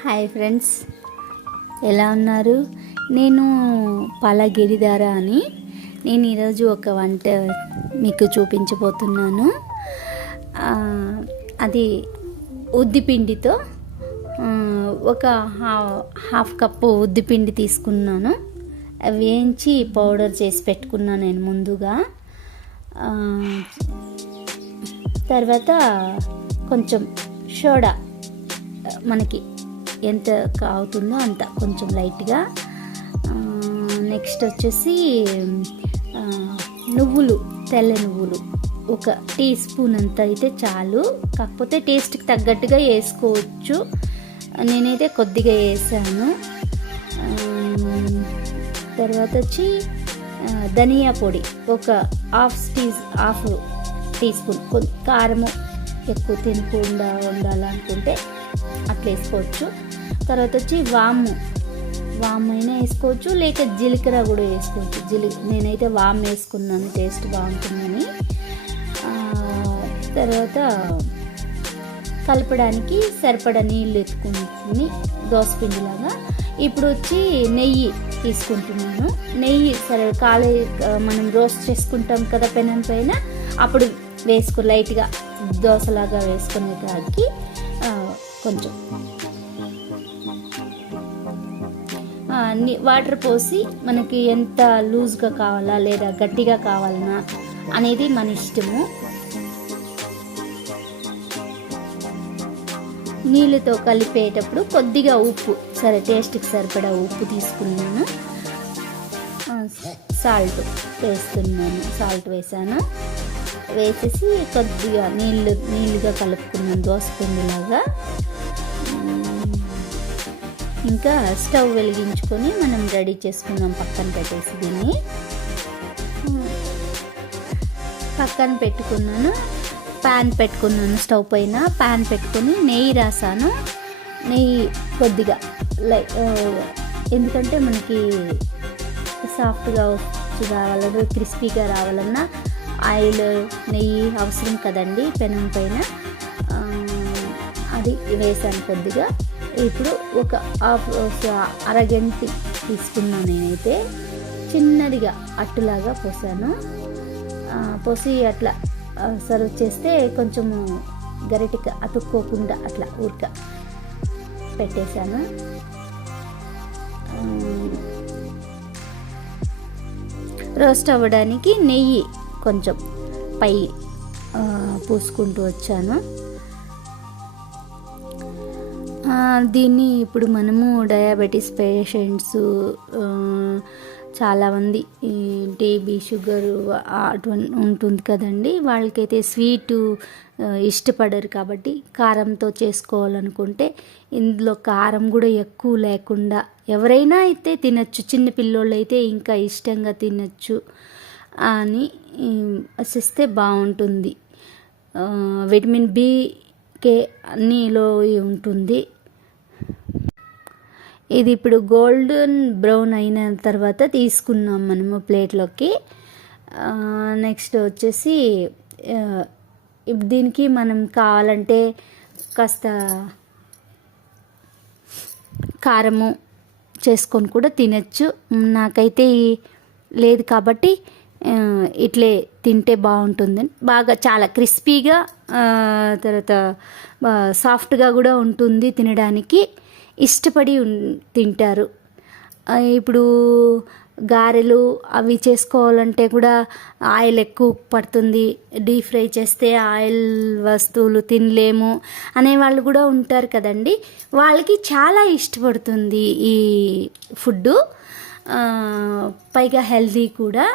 Hi friends, ఎలా ఉన్నారు? నేను పాలగిరిధార అని నేను ఈరోజు ఒక వంట మీకు చూపించబోతున్నాను. అది ఉద్దిపిండితో ఒక హాఫ్ కప్పు ఉద్దిపిండి తీసుకున్నాను. వేయించి పౌడర్ చేసి పెట్టుకున్నాను నేను ముందుగా. తర్వాత కొంచెం సోడా, మనకి ఎంత అవుతుందో అంత, కొంచెం లైట్గా. నెక్స్ట్ వచ్చేసి నువ్వులు, తెల్ల నువ్వులు ఒక టీ స్పూన్ అంత అయితే చాలు, కాకపోతే టేస్ట్కి తగ్గట్టుగా వేసుకోవచ్చు. నేనైతే కొద్దిగా వేసాను. తర్వాత వచ్చి ధనియా పొడి ఒక హాఫ్ టీ స్పూన్. కారము ఎక్కువ తినకుండా ఉండాలనుకుంటే అట్లా వేసుకోవచ్చు. తర్వాత వచ్చి వాము అయినా వేసుకోవచ్చు, లేక జీలకర్ర కూడా వేసుకోవచ్చు. నేనైతే వాము వేసుకున్నాను, టేస్ట్ బాగుంటుందని. తర్వాత కలపడానికి సరిపడా నీళ్ళు ఎత్తుకుని దోసపిండిలాగా. ఇప్పుడు వచ్చి నెయ్యి తీసుకుంటున్నాను. నెయ్యి సరే మనం రోస్ట్ చేసుకుంటాం కదా పెనం పైన, అప్పుడు లైట్గా దోశలాగా వేసుకునేటానికి కొంచెం వాటర్ పోసి మనకి ఎంత లూజ్గా కావాలా లేదా గట్టిగా కావాలన్నా అనేది మన ఇష్టము. నీళ్ళతో కలిపేటప్పుడు కొద్దిగా ఉప్పు, సరే టేస్ట్కి సరిపడా ఉప్పు తీసుకున్నాను. సాల్ట్ వేసాను. వేసేసి కొద్దిగా నీళ్ళుగా కలుపుకున్నాను దోసపిండిలాగా. ఇంకా స్టవ్ వెలిగించుకొని మనం రెడీ చేసుకున్నాం, పక్కన పెట్టేసి దీన్ని పక్కన పెట్టుకున్నాను. ప్యాన్ పెట్టుకున్నాను, స్టవ్ పైన ప్యాన్ పెట్టుకొని నెయ్యి రాసాను. నెయ్యి కొద్దిగా ఎందుకంటే మనకి సాఫ్ట్గా రావాలన్నా క్రిస్పీగా రావాలన్నా ఆయిల్ నెయ్యి అవసరం కదండి పెనం పైన. అది వేసాను కొద్దిగా. ఇప్పుడు ఒక అరగంట తీసుకున్నాను. నేనైతే చిన్నదిగా అట్టులాగా పోసాను. పోసి అట్లా సర్వ్ చేస్తే కొంచెము గరిటెకి అతుక్కోకుండా అట్లా ఊరిక పెట్టేశాను. రోస్ట్ అవ్వడానికి నెయ్యి కొంచెం పై పూసుకుంటూ వచ్చాను. దీన్ని ఇప్పుడు మనము డయాబెటీస్ పేషెంట్స్, చాలామంది టీబీ, షుగరు అటువంటి ఉంటుంది కదండి, వాళ్ళకైతే స్వీటు ఇష్టపడరు. కాబట్టి కారంతో చేసుకోవాలనుకుంటే ఇందులో కారం కూడా ఎక్కువ లేకుండా ఎవరైనా అయితే తినచ్చు. చిన్న పిల్లోళ్ళు అయితే ఇంకా ఇష్టంగా తినచ్చు అని చేస్తే బాగుంటుంది. విటమిన్ బి, కే అన్నిలో ఉంటుంది. ఇది ఇప్పుడు గోల్డెన్ బ్రౌన్ అయిన తర్వాత తీసుకున్నాం మనము ప్లేట్లోకి. నెక్స్ట్ వచ్చేసి దీనికి మనం కావాలంటే కాస్త కారము చేసుకొని కూడా తినచ్చు. నాకైతే లేదు కాబట్టి ఇట్లే తింటే బాగుంటుంది. బాగా చాలా క్రిస్పీగా, తర్వాత సాఫ్ట్గా కూడా ఉంటుంది, తినడానికి ఇష్టపడి తింటారు. ఇప్పుడు గారెలు అవి చేసుకోవాలంటే కూడా ఆయిల్ ఎక్కువ పడుతుంది, డీప్ ఫ్రై చేస్తే ఆయిల్ వస్తువులు తినలేము అనేవాళ్ళు కూడా ఉంటారు కదండి. వాళ్ళకి చాలా ఇష్టపడుతుంది ఈ ఫుడ్డు, పైగా హెల్తీ కూడా.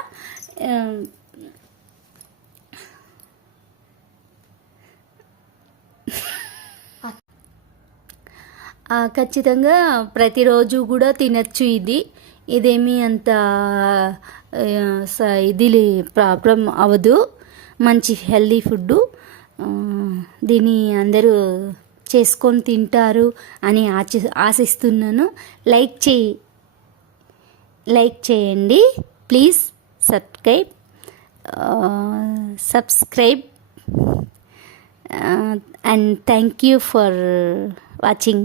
ఖచ్చితంగా ప్రతిరోజు కూడా తినచ్చు. ఇదేమీ అంత ఇది ప్రాబ్లం అవ్వదు. మంచి హెల్తీ ఫుడ్డు. దీన్ని అందరూ చేసుకొని తింటారు అని ఆశిస్తున్నాను. లైక్ చేయండి please. subscribe and thank you for watching.